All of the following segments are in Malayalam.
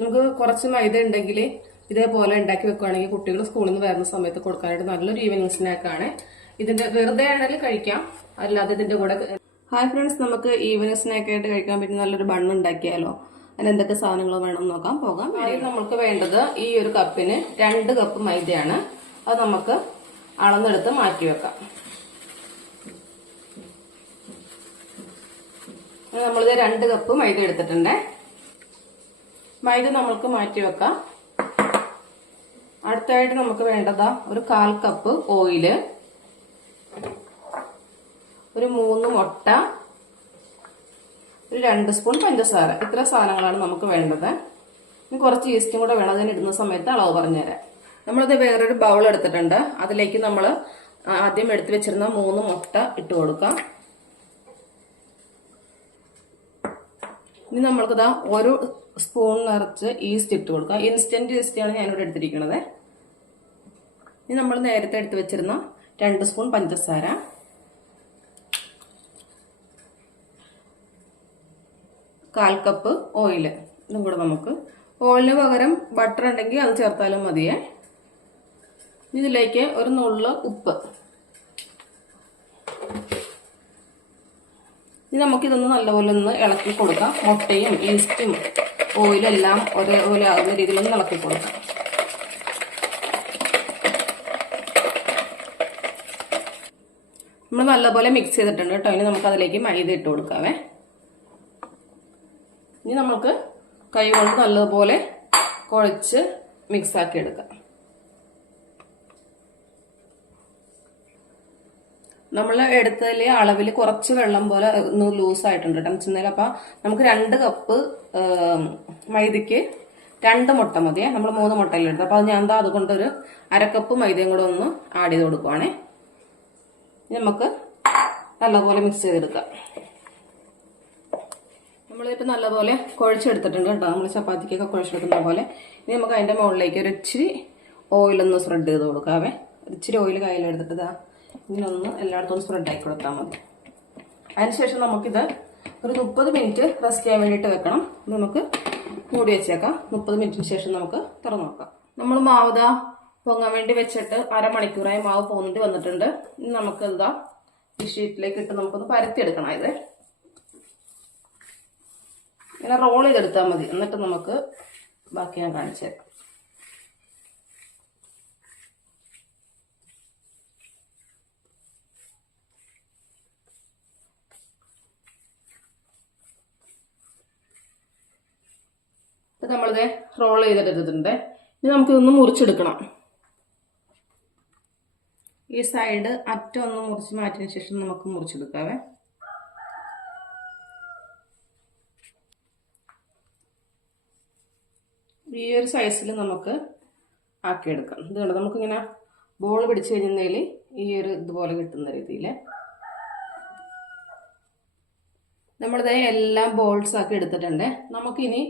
നമുക്ക് കുറച്ച് മൈദ ഉണ്ടെങ്കിൽ ഇതേപോലെ ഉണ്ടാക്കി വെക്കുകയാണെങ്കിൽ കുട്ടികൾ സ്കൂളിൽ നിന്ന് വരുന്ന സമയത്ത് കൊടുക്കാനായിട്ട് നല്ലൊരു ഈവനിങ് സ്നാക്കാണ് ഇതിന്റെ വെറുതെ ആണെങ്കിലും കഴിക്കാം. അല്ലാതെ ഇതിന്റെ കൂടെ ഹായ് ഫ്രണ്ട്സ് നമുക്ക് ഈവനിങ് സ്നാക്ക് ആയിട്ട് കഴിക്കാൻ പറ്റുന്ന നല്ലൊരു ബണ്ണ് ഉണ്ടാക്കിയാലോ? അതിന് എന്തൊക്കെ സാധനങ്ങൾ വേണം നോക്കാം. പോകാം. ആദ്യം നമുക്ക് വേണ്ടത് ഈ ഒരു കപ്പിന് രണ്ട് കപ്പ് മൈദയാണ്. അത് നമുക്ക് അളന്നെടുത്ത് മാറ്റി വെക്കാം. നമ്മളിത് രണ്ട് കപ്പ് മൈദ എടുത്തിട്ടുണ്ട്. മൈദ നമ്മൾക്ക് മാറ്റി വെക്കാം. അടുത്തായിട്ട് നമുക്ക് വേണ്ടതാ ഒരു കാൽ കപ്പ് ഓയിൽ ഒരു മൂന്ന് മുട്ട. ഒരു രണ്ട് സ്പൂൺ പഞ്ചസാര. ഇത്ര സാധനങ്ങളാണ് നമുക്ക് വേണ്ടത്. ഇനി കുറച്ച് ഈസ്റ്റും കൂടെ വേണം. അതിന് ഇടുന്ന സമയത്ത് അളവ് പറഞ്ഞുതരാം. നമ്മളിത് വേറൊരു ബൗൾ എടുത്തിട്ടുണ്ട്. അതിലേക്ക് നമ്മൾ ആദ്യം എടുത്തു വെച്ചിരുന്ന മൂന്ന് മുട്ട ഇട്ട് കൊടുക്കാം. ഇനി നമ്മൾക്കിതാ ഒരു സ്പൂൺ നിറച്ച് ഈസ്റ്റ് ഇട്ട് കൊടുക്കുക ഇൻസ്റ്റന്റ് ഈസ്റ്റാണ് ഞാനിവിടെ എടുത്തിരിക്കുന്നത് ഇനി നമ്മൾ നേരത്തെ എടുത്ത് വെച്ചിരുന്ന രണ്ട് സ്പൂൺ പഞ്ചസാര. കാൽ കപ്പ് ഓയിൽ ഇതും കൂടെ നമുക്ക്. ഓയിലിന് പകരം ബട്ടർ ഉണ്ടെങ്കിൽ അത് ചേർത്താലും മതിയേ. ഇതിലേക്ക് ഒരു നുള്ള് ഉപ്പ്. ഇനി നമുക്കിതൊന്ന് നല്ലപോലെ ഒന്ന് ഇളക്കി കൊടുക്കാം. മുട്ടയും ഈസ്റ്റും ഓയിലും എല്ലാം ഒരേപോലെ ആകുന്ന രീതിയിൽ ഒന്ന് ഇളക്കി കൊടുക്കാം. നമ്മൾ നല്ലപോലെ മിക്സ് ചെയ്തിട്ടുണ്ട് കേട്ടോ. ഇനി നമുക്ക് അതിലേക്ക് മൈദ ഇട്ട് കൊടുക്കാവേ. ഇനി നമുക്ക് കൈ കൊണ്ട് നല്ലതുപോലെ കുഴച്ച് മിക്സ് ആക്കി എടുക്കാം. നമ്മൾ എടുത്തതിൽ അളവിൽ കുറച്ച് വെള്ളം പോലെ ഒന്ന് ലൂസ് ആയിട്ടുണ്ട് കേട്ടോ. ചെന്നേരം അപ്പൊ നമുക്ക് രണ്ട് കപ്പ് മൈദയ്ക്ക് രണ്ട് മുട്ട മതിയെ നമ്മൾ മൂന്ന് മുട്ടയിൽ എടുത്തു. അപ്പൊ അത് ഞാൻ എന്താ അതുകൊണ്ട് ഒരു അരക്കപ്പ് മൈദയും കൂടെ ഒന്ന് ആഡ് ചെയ്ത് കൊടുക്കുവാണേ. നമുക്ക് നല്ലപോലെ മിക്സ് ചെയ്തെടുക്കാം. നമ്മളിപ്പോൾ നല്ലപോലെ കുഴച്ചെടുത്തിട്ടുണ്ട് കേട്ടോ. നമ്മൾ ചപ്പാത്തിക്കൊക്കെ കുഴച്ചെടുക്കുന്ന പോലെ. ഇനി നമുക്ക് അതിന്റെ മുകളിലേക്ക് ഒരു ഇച്ചിരി ഓയിലൊന്ന് സ്പ്രെഡ് ചെയ്ത് കൊടുക്കാവേ. ഇച്ചിരി ഓയിൽ കയ്യിലെടുത്തിട്ട് ഇതാ ഇങ്ങനെ ഒന്ന് എല്ലായിടത്തും സ്പ്രെഡ് ആക്കി കൊടുത്താൽ മതി. അതിനുശേഷം നമുക്കിത് ഒരു മുപ്പത് മിനിറ്റ് റെസ്റ്റ് ചെയ്യാൻ വേണ്ടിയിട്ട് വെക്കണം. ഇത് നമുക്ക് മൂടി വെച്ചേക്കാം. മുപ്പത് മിനിറ്റിന് ശേഷം നമുക്ക് തുറന്നു നോക്കാം. നമ്മൾ മാവത പൊങ്ങാൻ വേണ്ടി വെച്ചിട്ട് അരമണിക്കൂറായി മാവ് പോന്നിട്ട് വന്നിട്ടുണ്ട്. ഇനി നമുക്ക് എന്താ ഈ ഷീറ്റിലേക്ക് ഇട്ട് നമുക്കൊന്ന് പരത്തിയെടുക്കണം ഇത്. ഇങ്ങനെ റോൾ ചെയ്തെടുത്താൽ മതി. എന്നിട്ട് നമുക്ക് ബാക്കി ഞാൻ കാണിച്ചു തരാം നമ്മളിത് റോൾ ചെയ്തെടുത്തിട്ടുണ്ട്. ഇനി നമുക്കിതൊന്ന് മുറിച്ചെടുക്കണം. ഈ സൈഡ് അറ്റം ഒന്ന് മുറിച്ച് മാറ്റിയതിന് ശേഷം നമുക്ക് മുറിച്ചെടുക്കാവേ. ഈ ഒരു സൈസിൽ നമുക്ക് ആക്കിയെടുക്കാം. ഇതുകൊണ്ട് നമുക്കിങ്ങനെ ബോൾ പിടിച്ച് കഴിഞ്ഞാൽ ഈ ഒരു ഇതുപോലെ കിട്ടുന്ന രീതിയിൽ. നമ്മളിത് എല്ലാം ബോൾസ് ആക്കി എടുത്തിട്ടുണ്ട്. നമുക്കിനി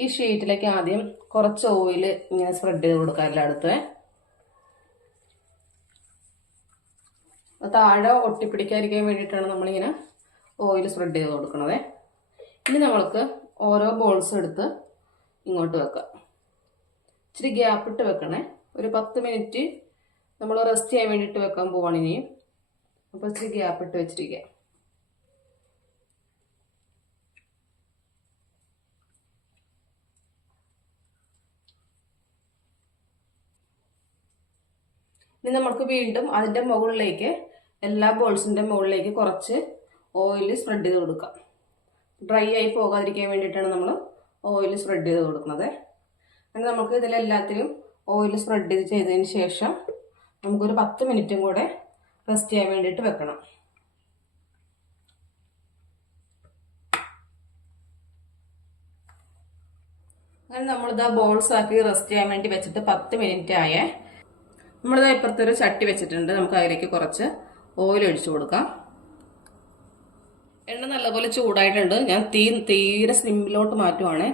ഈ ഷീറ്റിലേക്ക് ആദ്യം കുറച്ച് ഓയിൽ ഇങ്ങനെ സ്പ്രെഡ് ചെയ്ത് കൊടുക്കാം എല്ലായിടത്തും താഴെ ഒട്ടിപ്പിടിക്കാതിരിക്കാൻ വേണ്ടിയിട്ടാണ് നമ്മളിങ്ങനെ ഓയിൽ സ്പ്രെഡ് ചെയ്ത് കൊടുക്കണത്. ഇനി നമ്മൾക്ക് ഓരോ ബോൾസ് എടുത്ത് ഇങ്ങോട്ട് വെക്കാം. ഇച്ചിരി ഗ്യാപ്പ് ഇട്ട് വെക്കണേ. ഒരു പത്ത് മിനിറ്റ് നമ്മൾ റെസ്റ്റ് ചെയ്യാൻ വേണ്ടിയിട്ട് വെക്കാൻ പോവാണ് ഇനിയും. അപ്പോൾ ഇച്ചിരി ഗ്യാപ്പ് ഇട്ട് വെച്ചിരിക്കുക ഇനി നമുക്ക് വീണ്ടും അതിന്റെ മുകളിലേക്ക് എല്ലാ ബോൾസിന്റെ മുകളിലേക്ക് കുറച്ച് ഓയിൽ സ്പ്രെഡ് ചെയ്ത് കൊടുക്കാം ഡ്രൈ ആയി പോകാതിരിക്കാൻ വേണ്ടിയിട്ടാണ് നമ്മൾ ഓയിൽ സ്പ്രെഡ് ചെയ്ത് കൊടുക്കുന്നത്. അങ്ങനെ നമുക്ക് ഇതിലെല്ലാത്തിലും ഓയിൽ സ്പ്രെഡ് ചെയ്ത് ചെയ്തതിന് ശേഷം നമുക്കൊരു പത്ത് മിനിറ്റും കൂടെ റെസ്റ്റ് ചെയ്യാൻ വേണ്ടിയിട്ട് വെക്കണം. അങ്ങനെ നമ്മളിതാ ബോൾസ് ആക്കി റെസ്റ്റ് ചെയ്യാൻ വേണ്ടി വെച്ചിട്ട് പത്ത് മിനിറ്റ് ആയേ നമ്മളിതാ ഇപ്പുറത്തൊരു ചട്ടി വെച്ചിട്ടുണ്ട്. നമുക്ക് അതിലേക്ക് കുറച്ച് ഓയിൽ ഒഴിച്ചു കൊടുക്കാം. എണ്ണ നല്ലപോലെ ചൂടായിട്ടുണ്ട്. ഞാൻ തീ തീരെ സ്ലിമ്മിലോട്ട് മാറ്റുവാണ്.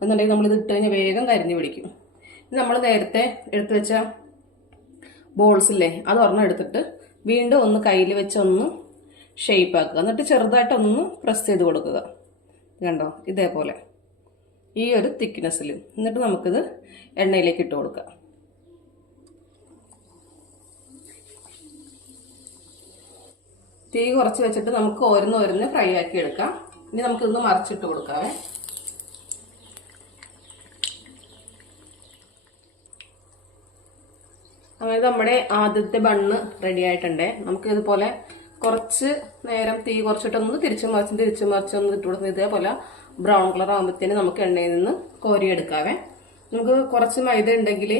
എന്നുണ്ടെങ്കിൽ നമ്മളിത് ഇട്ട് കഴിഞ്ഞാൽ വേഗം കരിഞ്ഞു പിടിക്കും. നമ്മൾ നേരത്തെ എടുത്തു വെച്ച ബോൾസ് ഇല്ലേ അത് ഒരെണ്ണം എടുത്തിട്ട് വീണ്ടും ഒന്ന് കയ്യിൽ വെച്ച് ഒന്ന് ഷേപ്പ് ആക്കുക. എന്നിട്ട് ചെറുതായിട്ടൊന്ന് പ്രസ് ചെയ്ത് കൊടുക്കുക. കണ്ടോ? ഇതേപോലെ. ഈ ഒരു തിക്നെസ്സിൽ എന്നിട്ട് നമുക്കിത് എണ്ണയിലേക്ക് ഇട്ട് കൊടുക്കാം. തീ കുറച്ച് വെച്ചിട്ട് നമുക്ക് ഓരോന്ന് ഓരോന്ന് ഫ്രൈ ആക്കി എടുക്കാം. ഇനി നമുക്കിതൊന്ന് മറിച്ചിട്ട് കൊടുക്കാവേ. അങ്ങനെ നമ്മുടെ ആദ്യത്തെ ബണ്ണ് റെഡി ആയിട്ടുണ്ട്. നമുക്ക് ഇതുപോലെ കുറച്ച് നേരം തീ കുറച്ചിട്ടൊന്ന് തിരിച്ചു മറിച്ചും തിരിച്ചു മറിച്ചും ഒന്ന് ഇട്ട് കൊടുക്കുന്നത് ഇതേപോലെ ബ്രൗൺ കളർ ആകുമ്പോഴത്തേന് നമുക്ക് എണ്ണയിൽ നിന്ന് കോരിയെടുക്കാവേ നമുക്ക് കുറച്ച് മൈദ ഉണ്ടെങ്കിൽ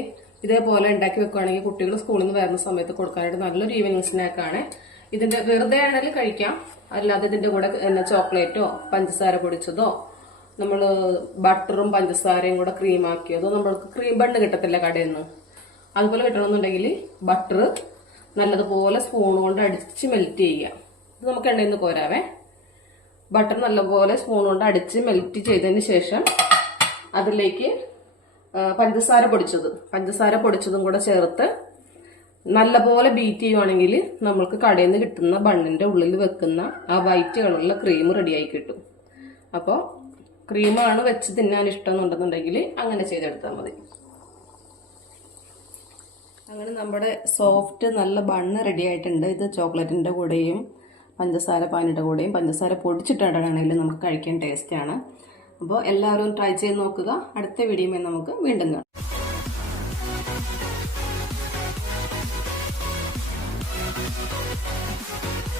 ഇതേപോലെ ഉണ്ടാക്കി വെക്കുകയാണെങ്കിൽ കുട്ടികൾ സ്കൂളിൽ നിന്ന് വരുന്ന സമയത്ത് കൊടുക്കാനായിട്ട് നല്ലൊരു ഈവനിങ് സ്നാക്കാണ് ഇതിന്റെ വെറുതെ ആണെങ്കിൽ കഴിക്കാം. അല്ലാതെ ഇതിന്റെ കൂടെ ചോക്ലേറ്റോ പഞ്ചസാര പൊടിച്ചതോ നമ്മൾ ബട്ടറും പഞ്ചസാരയും കൂടെ ക്രീമാക്കിയതോ നമ്മൾക്ക് ക്രീം ബണ്ണ് കിട്ടത്തില്ല കടയിൽ നിന്ന് അതുപോലെ കിട്ടണമെന്നുണ്ടെങ്കിൽ ബട്ടർ നല്ലതുപോലെ സ്പൂൺ കൊണ്ട് അടിച്ച് മെൽറ്റ് ചെയ്യുക. ഇത് നമുക്ക് എണ്ണയിൽ നിന്ന് കോരാവേ. ബട്ടർ നല്ലപോലെ സ്പൂൺ കൊണ്ട് അടിച്ച് മെൽറ്റ് ചെയ്തതിന് ശേഷം അതിലേക്ക് പഞ്ചസാര പൊടിച്ചത്. പഞ്ചസാര പൊടിച്ചതും കൂടെ ചേർത്ത് നല്ലപോലെ ബീറ്റ് ചെയ്യുവാണെങ്കിൽ നമുക്ക് കടയിൽ നിന്ന് കിട്ടുന്ന ബണ്ണിന്റെ ഉള്ളിൽ വെക്കുന്ന ആ വൈറ്റ് കളറുള്ള ക്രീം റെഡിയായി കിട്ടും. അപ്പോൾ ക്രീമാണ് വെച്ച് തിന്നാൻ ഇഷ്ടം എന്നുണ്ടെന്നുണ്ടെങ്കിൽ അങ്ങനെ ചെയ്തെടുത്താൽ മതി. അങ്ങനെ നമ്മുടെ സോഫ്റ്റ് നല്ല ബണ്ണ് റെഡി ആയിട്ടുണ്ട്. ഇത് ചോക്ലേറ്റിന്റെ കൂടെയും പഞ്ചസാര പാനിയുടെ കൂടെയും പഞ്ചസാര പൊടിച്ചിട്ടാണെങ്കിൽ നമുക്ക് കഴിക്കാൻ ടേസ്റ്റാണ് അപ്പോൾ എല്ലാവരും ട്രൈ ചെയ്ത് നോക്കുക. അടുത്ത വീഡിയോയിൽ നമുക്ക് വീണ്ടും കാണാം.